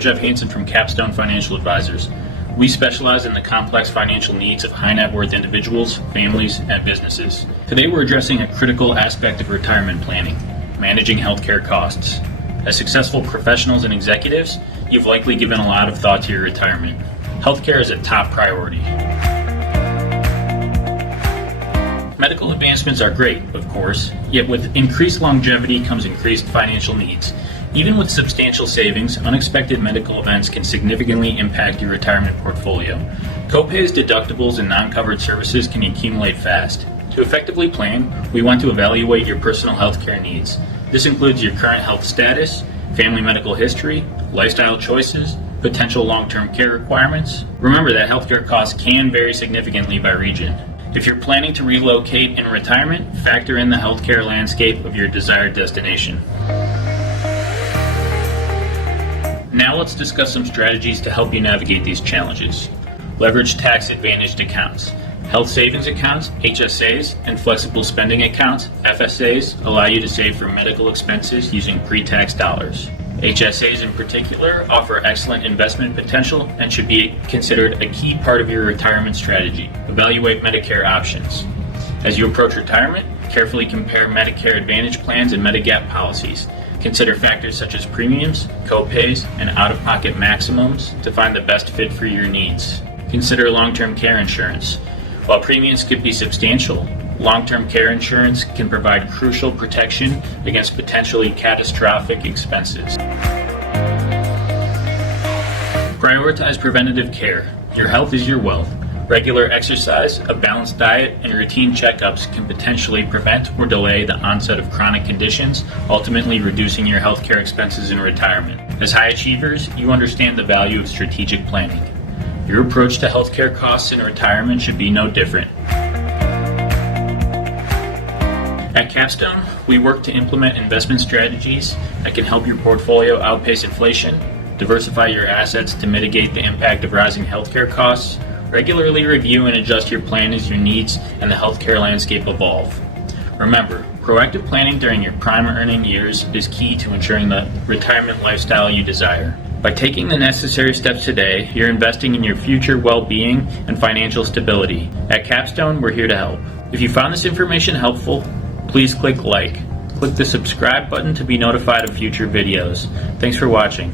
Jeff Hansen from Capstone Financial Advisors. We specialize in the complex financial needs of high net worth individuals, families, and businesses. Today we're addressing a critical aspect of retirement planning, managing healthcare costs. As successful professionals and executives, you've likely given a lot of thought to your retirement. Healthcare is a top priority. Medical advancements are great, of course, yet with increased longevity comes increased financial needs. Even with substantial savings, unexpected medical events can significantly impact your retirement portfolio. Copays, deductibles, and non-covered services can accumulate fast. To effectively plan, we want to evaluate your personal healthcare needs. This includes your current health status, family medical history, lifestyle choices, potential long-term care requirements. Remember that healthcare costs can vary significantly by region. If you're planning to relocate in retirement, factor in the healthcare landscape of your desired destination. Now let's discuss some strategies to help you navigate these challenges. Leverage tax-advantaged accounts. Health savings accounts, HSAs, and flexible spending accounts, FSAs, allow you to save for medical expenses using pre-tax dollars. HSAs in particular offer excellent investment potential and should be considered a key part of your retirement strategy. Evaluate Medicare options. As you approach retirement, carefully compare Medicare Advantage plans and Medigap policies. Consider factors such as premiums, copays, and out-of-pocket maximums to find the best fit for your needs. Consider long-term care insurance. While premiums could be substantial, long-term care insurance can provide crucial protection against potentially catastrophic expenses. Prioritize preventative care. Your health is your wealth. Regular exercise, a balanced diet, and routine checkups can potentially prevent or delay the onset of chronic conditions, ultimately reducing your healthcare expenses in retirement. As high achievers, you understand the value of strategic planning. Your approach to healthcare costs in retirement should be no different. At Capstone, we work to implement investment strategies that can help your portfolio outpace inflation, diversify your assets to mitigate the impact of rising healthcare costs, regularly review and adjust your plan as your needs and the healthcare landscape evolve. Remember, proactive planning during your prime earning years is key to ensuring the retirement lifestyle you desire. By taking the necessary steps today, you're investing in your future well-being and financial stability. At Capstone, we're here to help. If you found this information helpful, please click like. Click the subscribe button to be notified of future videos. Thanks for watching.